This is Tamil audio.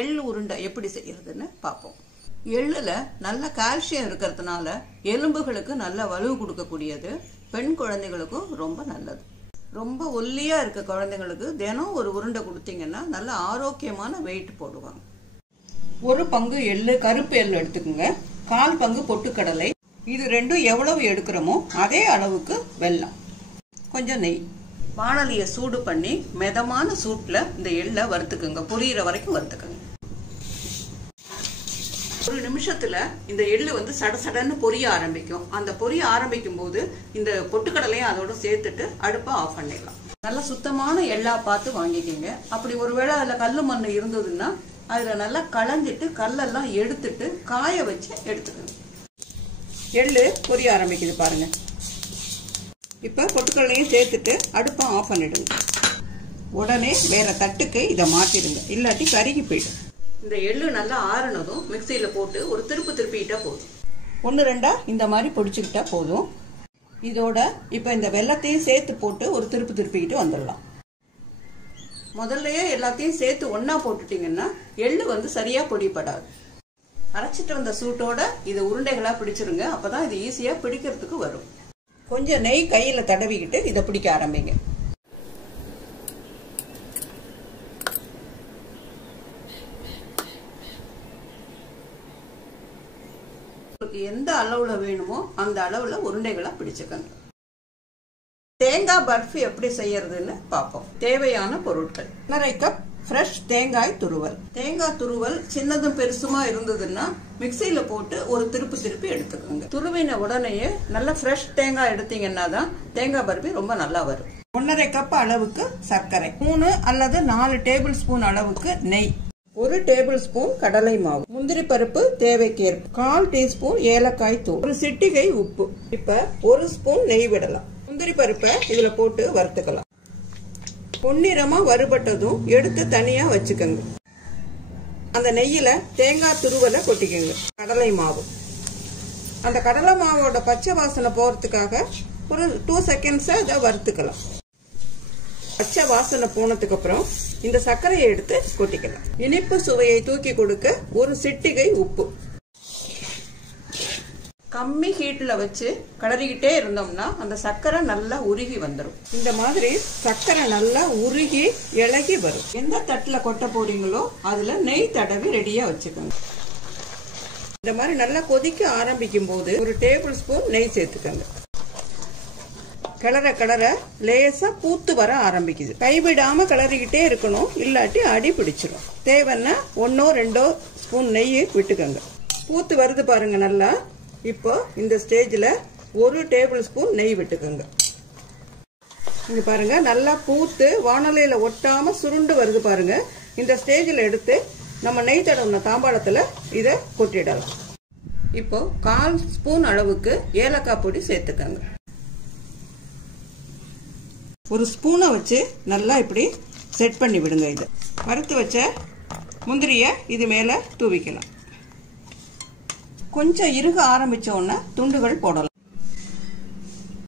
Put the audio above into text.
எள்ளு உருண்டை எப்படி செய்யறதுன்னு பார்ப்போம். எள்ளுல நல்ல கால்சியம் இருக்கிறதுனால எலும்புகளுக்கு நல்ல வலு கொடுக்கக்கூடியது. பெண் குழந்தைகளுக்கும் ரொம்ப நல்லது. ரொம்ப ஒல்லியா இருக்க குழந்தைங்களுக்கு தினம் ஒரு உருண்டை கொடுத்தீங்கன்னா நல்ல ஆரோக்கியமான வெயிட் போடுவாங்க. ஒரு பங்கு எள்ளு, கருப்பு எள்ளு எடுத்துக்கோங்க. 1/4 பங்கு பொட்டுக்கடலை. இது ரெண்டும் எவ்வளவு எடுக்கிறோமோ அதே அளவுக்கு வெல்லம், கொஞ்சம் நெய். வாணலியை சூடு பண்ணி மிதமான சூட்டில் இந்த எள்ளை வறுத்துக்குங்க. பொரியிற வரைக்கும் வறுத்துக்குங்க. ஒரு நிமிஷத்துல இந்த எள்ளு சடசடன்னு பொரிய ஆரம்பிக்கும். அந்த பொரிய ஆரம்பிக்கும் போது இந்த பொட்டுக்கடலையும் அதோட சேர்த்துட்டு அடுப்பை ஆஃப் பண்ணிடலாம். நல்லா சுத்தமான எள்ளா பார்த்து வாங்கிக்கிங்க. அப்படி ஒருவேளை அதுல கல்லு மண் இருந்ததுன்னா அதுல நல்லா களைஞ்சிட்டு கல்லெல்லாம் எடுத்துட்டு காய வச்சு எடுத்துக்கணும். எள்ளு பொரிய ஆரம்பிக்குது பாருங்க. இப்ப பொட்டுக்கடலையும் சேர்த்துட்டு அடுப்பை ஆஃப் பண்ணிடுங்க. உடனே வேற தட்டுக்கு இதை மாத்திடுங்க, இல்லாட்டி கருகி போயிடும். இந்த எள்ளு நல்லா ஆறுனதும் மிக்சியில போட்டு ஒரு திருப்பிட்டா போதும். 1-2 இந்த மாதிரி பொடிச்சுக்கிட்டா போதும். இதோட இப்ப இந்த வெல்லத்தையும் சேர்த்து போட்டு ஒரு திருப்பிக்கிட்டு வந்துடலாம். முதல்லயே எல்லாத்தையும் சேர்த்து ஒன்னா போட்டுட்டீங்கன்னா எள்ளு சரியா பொடிப்படாது. அரைச்சிட்டு வந்த சூட்டோட இதை உருண்டைகளா பிடிச்சிருங்க. அப்பதான் இது ஈஸியா பிடிக்கிறதுக்கு வரும். கொஞ்சம் நெய் கையில தடவிக்கிட்டு இதை பிடிக்க ஆரம்பிங்க. எந்த அளவுல வேணுமோ அந்த அளவுல உருண்டைகளா பிடிச்சுக்கங்க. தேங்காய் பர்ஃபி எப்படி செய்யறதுன்னு பார்ப்போம். தேவையான பொருட்கள்: 1/2 கப் ஃப்ரெஷ் தேங்காய் துருவல். தேங்காய் துருவல் சின்னதும் பெருசுமா இருந்ததுன்னா மிக்சியில போட்டு ஒரு திருப்பி எடுத்துக்கோங்க. துருவின உடனேயே நல்ல ஃப்ரெஷ் தேங்காய் எடுத்தீங்கன்னா தான் தேங்காய் பர்ஃபி ரொம்ப நல்லா வரும். 1/2 கப் அளவுக்கு சர்க்கரை, 3 அல்லது 4 டேபிள் ஸ்பூன் அளவுக்கு நெய், 1 டேபிள் ஸ்பூன் கடலை மாவு, முந்திரி பருப்பு தேவைக்கேற்ப, 1/4 டீஸ்பூன் ஏலக்காய் தூள், 1 சிட்டிகை உப்பு. இப்ப 1 ஸ்பூன் நெய் விடலாம். முந்திரி பருப்பை இதுல போட்டு வறுத்துக்கலாம். பொன்னிறமா வறுபட்டதும் எடுத்து தனியா வச்சுக்கோங்க. அந்த நெய்யில தேங்காய் துருவலை கொட்டிக்கோங்க. கடலை மாவு, அந்த கடலை மாவோட பச்சை வாசனை போறதுக்காக ஒரு 2 செகண்ட்ஸ் அதை வறுத்துக்கலாம். பச்சை வாசனை போனதுக்கு அப்புறம் இந்த சர்க்கரையை எடுத்து கொட்டிக்கலாம். இனிப்பு சுவையை தூக்கி கொடுக்க 1 சிட்டிகை உப்பு. கம்மி ஹீட்ல வச்சு கிளறிக்கிட்டே இருந்தோம்னா அந்த சர்க்கரை நல்லா உருகி வந்துடும். இந்த மாதிரி சர்க்கரை நல்லா உருகி இளகி வரும். எந்த தட்டுல கொட்ட போறீங்களோ அதுல நெய் தடவி ரெடியா வச்சுக்கோங்க. இந்த மாதிரி நல்லா கொதிக்க ஆரம்பிக்கும் போது 1 டேபிள் ஸ்பூன் நெய் சேர்த்துக்கோங்க. கிளற லேசா பூத்து வர ஆரம்பிக்குது. கைவிடாம கிளறிக்கிட்டே இருக்கணும், இல்லாட்டி அடி பிடிச்சிடும். தேவைன்னா 1-2 ஸ்பூன் நெய் விட்டுக்கோங்க. பூத்து வருது பாருங்க நல்லா. இப்போ இந்த ஸ்டேஜ்ல 1 டேபிள் ஸ்பூன் நெய் விட்டுக்கோங்க. இங்க பாருங்க நல்லா பூத்து வாணலையில ஒட்டாம சுருண்டு வருது பாருங்க. இந்த ஸ்டேஜ்ல எடுத்து நம்ம நெய் தடவின தாம்பாளத்துல இத கொட்டிடலாம். இப்போ 1/4 ஸ்பூன் அளவுக்கு ஏலக்காய் பொடி சேர்த்துக்கோங்க. 1 ஸ்பூனை வச்சு நல்லா இப்படி செட் பண்ணி விடுங்க. இதை வறுத்து வச்ச முந்திரிய இது மேல தூவிக்கலாம். கொஞ்சம் இறுக ஆரம்பிச்ச உடனே துண்டுகள் போடலாம்.